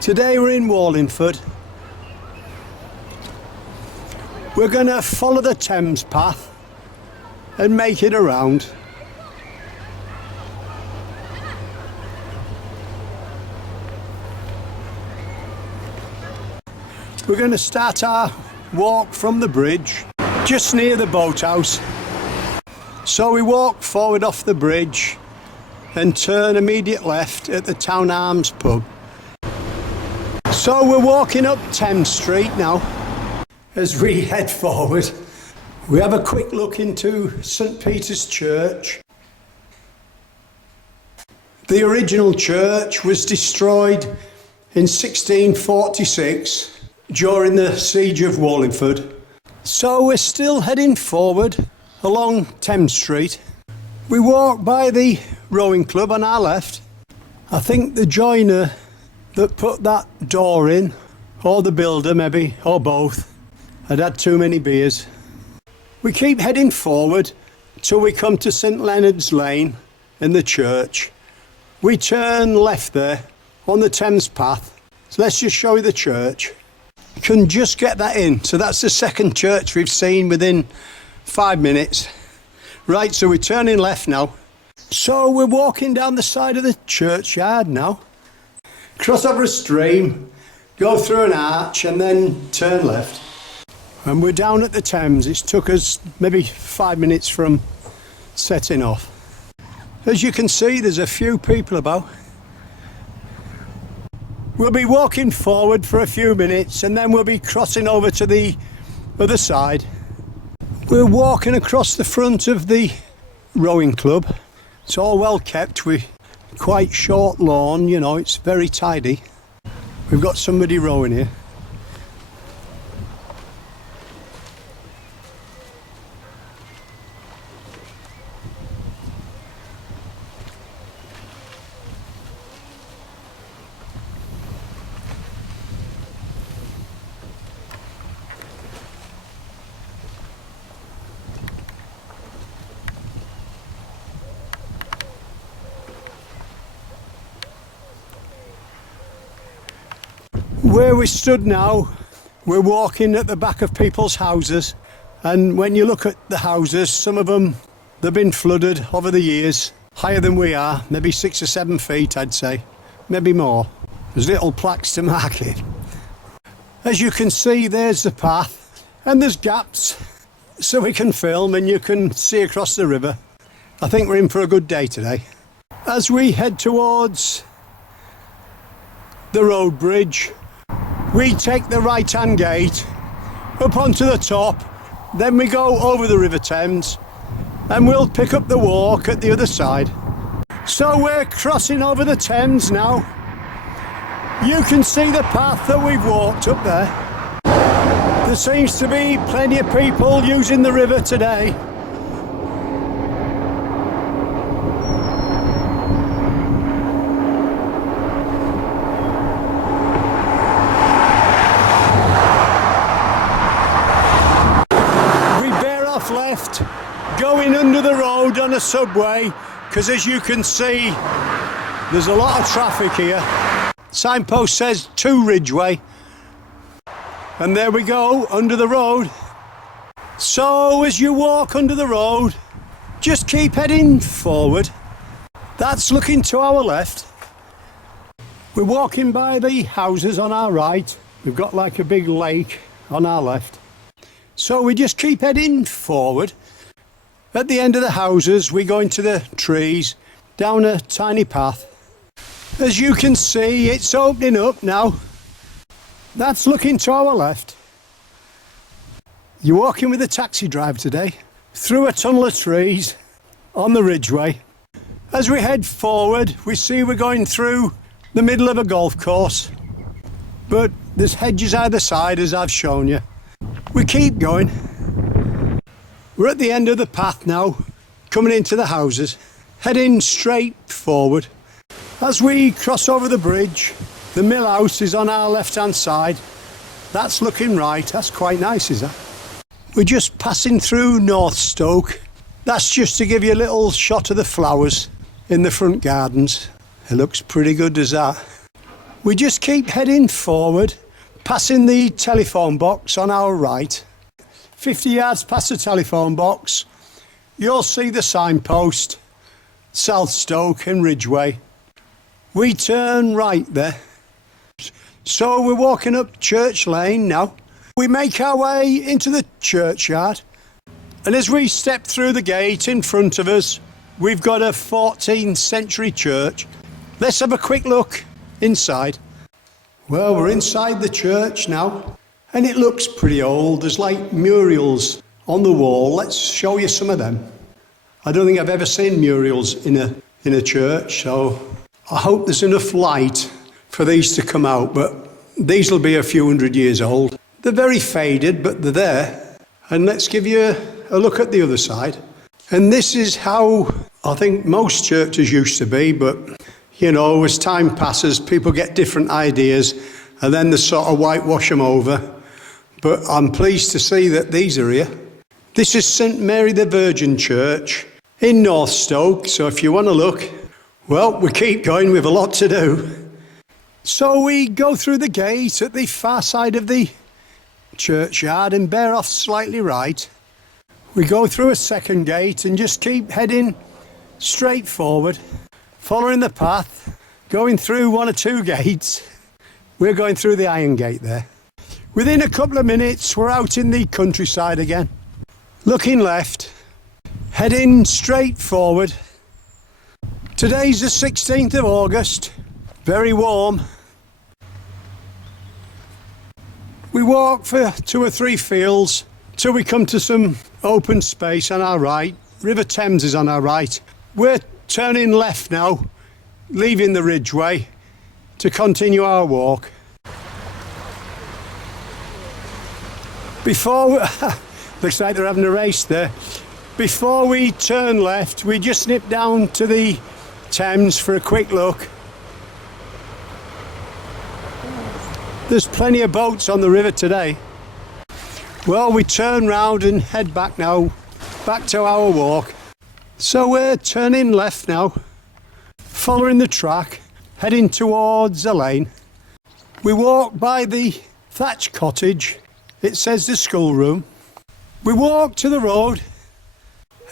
Today we're in Wallingford. We're going to follow the Thames Path and make it around. We're going to start our walk from the bridge, just near the boathouse. So we walk forward off the bridge and turn immediate left at the Town Arms pub. So we're walking up Thames Street now. As we head forward, we have a quick look into St Peter's Church. The original church was destroyed in 1646 during the siege of Wallingford. So we're still heading forward along Thames Street. We walk by the rowing club on our left. I think the joiner that put that door in, or the builder maybe, or both, had too many beers. We keep heading forward till we come to St Leonard's Lane in the church. We turn left there on the Thames Path. So let's just show you the church. You can just get that in. So that's the second church we've seen within 5 minutes. Right, so we're turning left now. So we're walking down the side of the churchyard now. Cross over a stream, go through an arch and then turn left. And we're down at the Thames. It's took us maybe 5 minutes from setting off. As you can see, there's a few people about. We'll be walking forward for a few minutes and then we'll be crossing over to the other side. We're walking across the front of the rowing club. It's all well kept with quite short lawn, you know, it's very tidy. We've got somebody rowing here. Where we stood now, we're walking at the back of people's houses, and when you look at the houses, some of them, they've been flooded over the years, higher than we are, maybe 6 or 7 feet I'd say, maybe more. There's little plaques to mark it. As you can see, there's the path, and there's gaps so we can film and you can see across the river. I think we're in for a good day today. As we head towards the road bridge, we take the right-hand gate up onto the top, then we go over the River Thames and we'll pick up the walk at the other side. So we're crossing over the Thames now. You can see the path that we've walked up there. There seems to be plenty of people using the river today. Left, going under the road on a subway, because as you can see, there's a lot of traffic here. Signpost says to Ridgeway, and there we go, under the road. So as you walk under the road, just keep heading forward. That's looking to our left. We're walking by the houses on our right. We've got like a big lake on our left. So we just keep heading forward. At the end of the houses, we go into the trees, down a tiny path. As you can see, it's opening up now. That's looking to our left. You're walking with a taxi driver today, through a tunnel of trees, on the Ridgeway. As we head forward, we see we're going through the middle of a golf course. But there's hedges either side, as I've shown you. We keep going. We're at the end of the path now, coming into the houses, heading straight forward. As we cross over the bridge, the mill house is on our left-hand side. That's looking right. That's quite nice, is that? We're just passing through North Stoke. That's just to give you a little shot of the flowers in the front gardens. It looks pretty good, does that? We just keep heading forward, passing the telephone box on our right. 50 yards past the telephone box, you'll see the signpost, South Stoke and Ridgeway. We turn right there. So we're walking up Church Lane now. We make our way into the churchyard, and as we step through the gate in front of us, we've got a 14th century church. Let's have a quick look inside. Well, we're inside the church now, and it looks pretty old. There's like murals on the wall. Let's show you some of them. I don't think I've ever seen murals in a church, so I hope there's enough light for these to come out, but these will be a few hundred years old. They're very faded, but they're there. And let's give you a look at the other side. And this is how I think most churches used to be, but you know, as time passes, people get different ideas and then they sort of whitewash them over. But I'm pleased to see that these are here. This is St Mary the Virgin Church in North Stoke, so if you want to look, well, we keep going, we've a lot to do. So we go through the gate at the far side of the churchyard and bear off slightly right. We go through a second gate and just keep heading straight forward, following the path, going through one or two gates. We're going through the iron gate there. Within a couple of minutes, we're out in the countryside again. Looking left, heading straight forward. Today's the 16th of August, very warm. We walk for 2 or 3 fields till we come to some open space on our right. River Thames is on our right. We're turning left now, leaving the Ridgeway to continue our walk. Looks like they're having a race there. Before we turn left, we just nip down to the Thames for a quick look. There's plenty of boats on the river today. Well, we turn round and head back now, back to our walk. So we're turning left now, following the track, heading towards a lane. We walk by the thatched cottage. It says the schoolroom. We walk to the road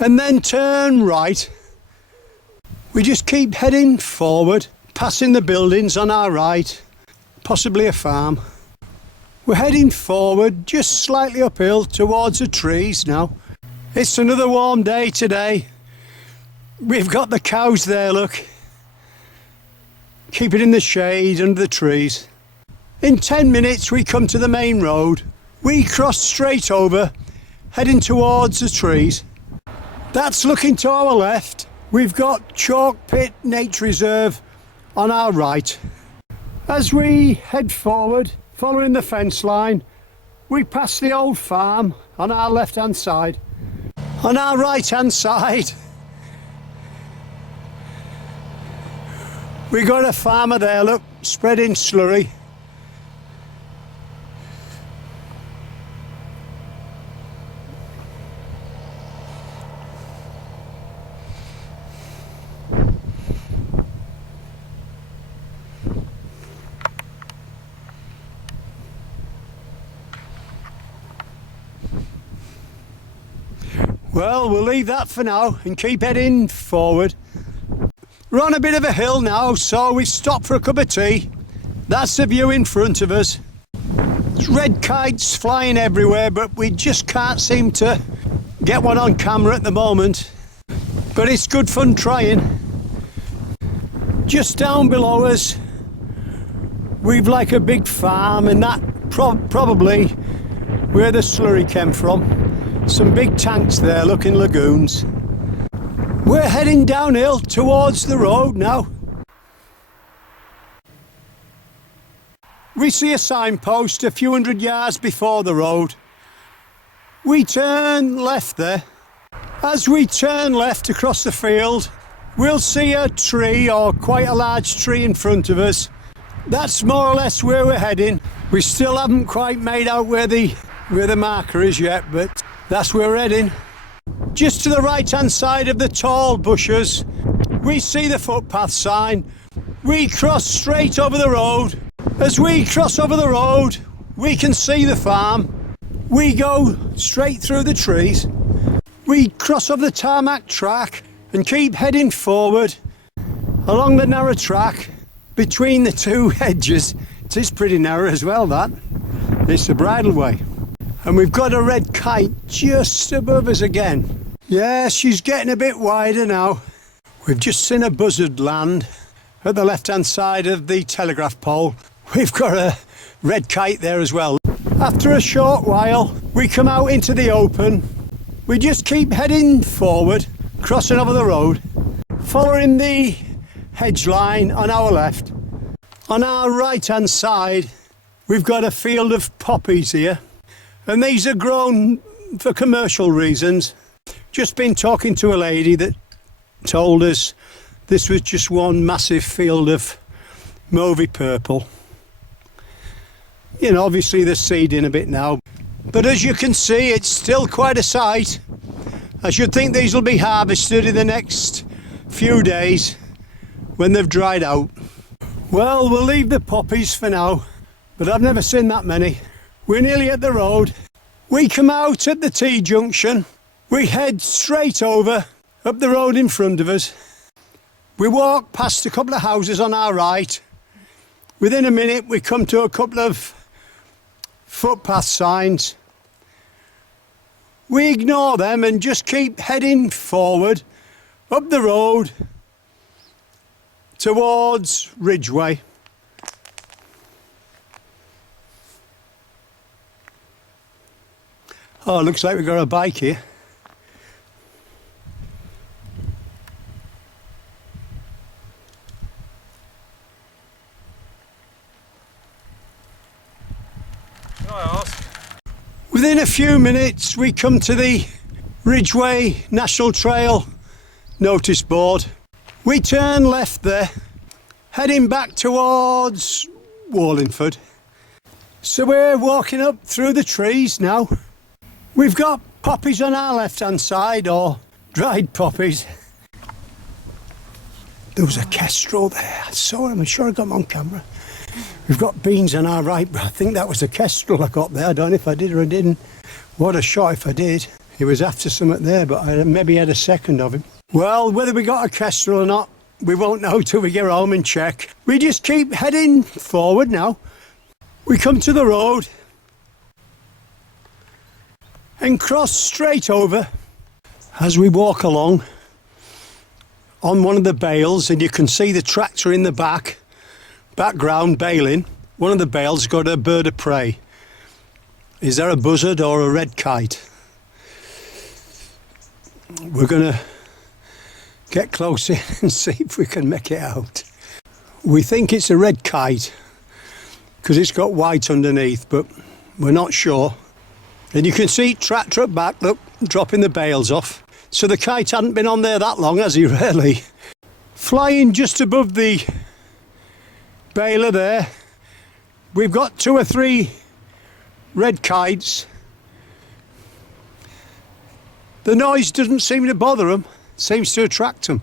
and then turn right. We just keep heading forward, passing the buildings on our right, possibly a farm. We're heading forward, just slightly uphill towards the trees now. It's another warm day today. We've got the cows there, look. Keep it in the shade under the trees. In 10 minutes we come to the main road. We cross straight over, heading towards the trees. That's looking to our left. We've got Chalk Pit Nature Reserve on our right. As we head forward, following the fence line, we pass the old farm on our left-hand side. On our right-hand side, we got a farmer there, look, spreading slurry. Well, we'll leave that for now and keep heading forward. We're on a bit of a hill now, so we stop for a cup of tea. That's the view in front of us. There's red kites flying everywhere, but we just can't seem to get one on camera at the moment. But it's good fun trying. Just down below us, we've like a big farm, and that probably where the slurry came from. Some big tanks there, looking lagoons. We're heading downhill towards the road now. We see a signpost a few hundred yards before the road. We turn left there. As we turn left across the field, we'll see a tree, or quite a large tree in front of us. That's more or less where we're heading. We still haven't quite made out where the marker is yet, but that's where we're heading. Just to the right-hand side of the tall bushes, we see the footpath sign. We cross straight over the road. As we cross over the road, we can see the farm. We go straight through the trees. We cross over the tarmac track and keep heading forward along the narrow track between the two hedges. It is pretty narrow as well, that. It's the bridleway. And we've got a red kite just above us again. Yeah, she's getting a bit wider now. We've just seen a buzzard land at the left-hand side of the telegraph pole. We've got a red kite there as well. After a short while, we come out into the open. We just keep heading forward, crossing over the road, following the hedge line on our left. On our right-hand side, we've got a field of poppies here, and these are grown for commercial reasons. Just been talking to a lady that told us this was just one massive field of mauvey purple. You know, obviously they're seeding a bit now, but as you can see, it's still quite a sight. I should think these will be harvested in the next few days when they've dried out. Well, we'll leave the poppies for now, but I've never seen that many. We're nearly at the road. We come out at the T-junction. We head straight over, up the road in front of us. We walk past a couple of houses on our right. Within a minute, we come to a couple of footpath signs. We ignore them and just keep heading forward up the road towards Ridgeway. Oh, looks like we've got a bike here. Within a few minutes we come to the Ridgeway National Trail notice board. We turn left there, heading back towards Wallingford. So we're walking up through the trees now. We've got poppies on our left hand side, or dried poppies. There was a kestrel there, I saw him, I'm sure I got him on camera. We've got beans on our right, but I think that was a kestrel I got there. I don't know if I did or I didn't. What a shot if I did. He was after something there, but I maybe had a second of him. Well, whether we got a kestrel or not, we won't know till we get home and check. We just keep heading forward now. We come to the road and cross straight over as we walk along on one of the bales, and you can see the tractor in the background baling. One of the bales got a bird of prey. Is there a buzzard or a red kite? We're going to get close in and see if we can make it out. We think it's a red kite because it's got white underneath, but we're not sure. And you can see tractor at back, look, dropping the bales off. So the kite hadn't been on there that long, has he, really? Flying just above the baler there, we've got 2 or 3 red kites. The noise doesn't seem to bother them, seems to attract them.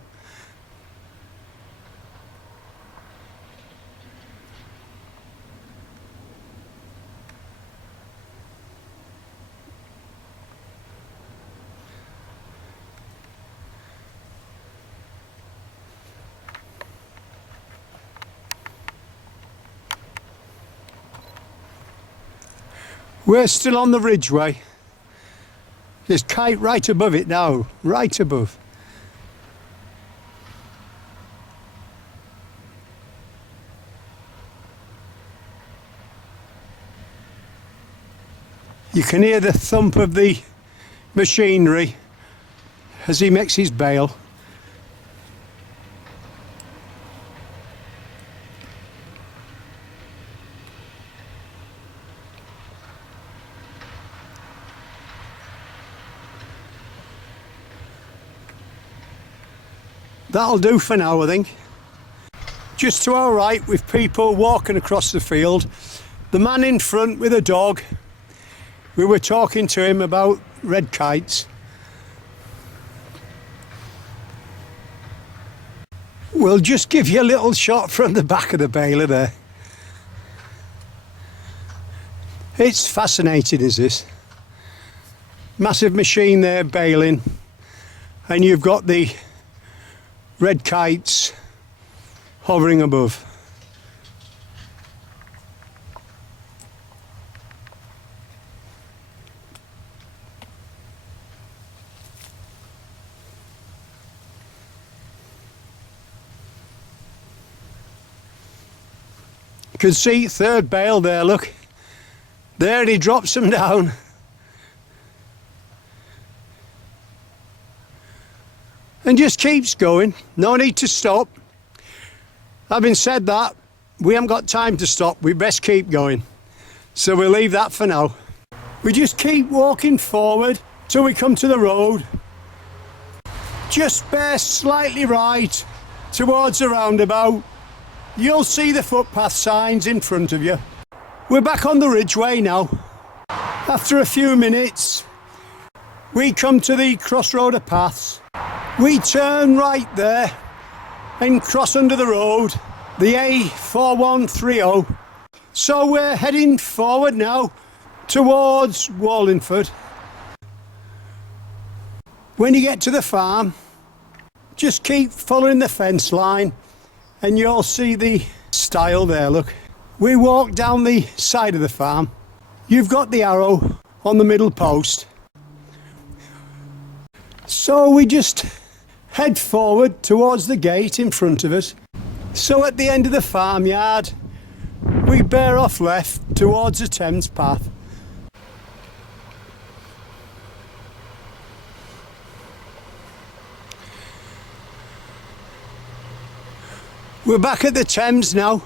We're still on the Ridgeway. There's kite right above it now, right above. You can hear the thump of the machinery as he makes his bale. That'll do for now, I think. Just to our right, with people walking across the field. The man in front with a dog. We were talking to him about red kites. We'll just give you a little shot from the back of the baler there. It's fascinating, is this? Massive machine there baling, and you've got the red kites hovering above. You can see third bale there, look. There he drops them down. And just keeps going, no need to stop. Having said that, we haven't got time to stop, we best keep going. So we'll leave that for now. We just keep walking forward till we come to the road. Just bear slightly right towards the roundabout. You'll see the footpath signs in front of you. We're back on the Ridgeway now. After a few minutes, we come to the crossroad of paths. We turn right there and cross under the road, the A4130. So we're heading forward now towards Wallingford. When you get to the farm, just keep following the fence line and you'll see the stile there, look. We walk down the side of the farm. You've got the arrow on the middle post. So we just head forward towards the gate in front of us. So at the end of the farmyard, we bear off left towards the Thames Path. We're back at the Thames now.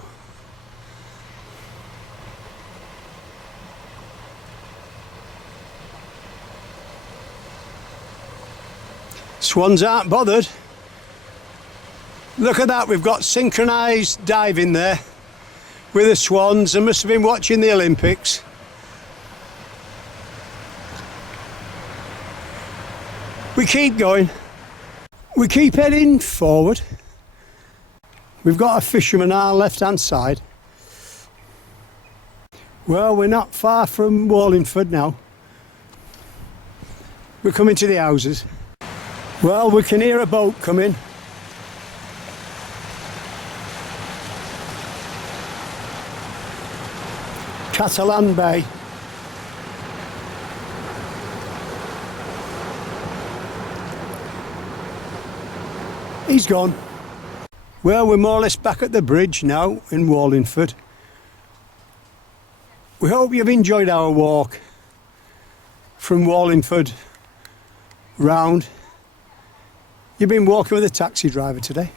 Swans aren't bothered. Look at that, we've got synchronised diving there with the swans. They must have been watching the Olympics. We keep going. We keep heading forward. We've got a fisherman on our left hand side. Well, we're not far from Wallingford now. We're coming to the houses. Well, we can hear a boat coming. Catalan Bay. He's gone. Well, we're more or less back at the bridge now in Wallingford. We hope you've enjoyed our walk from Wallingford round. You've been walking with a taxi driver today.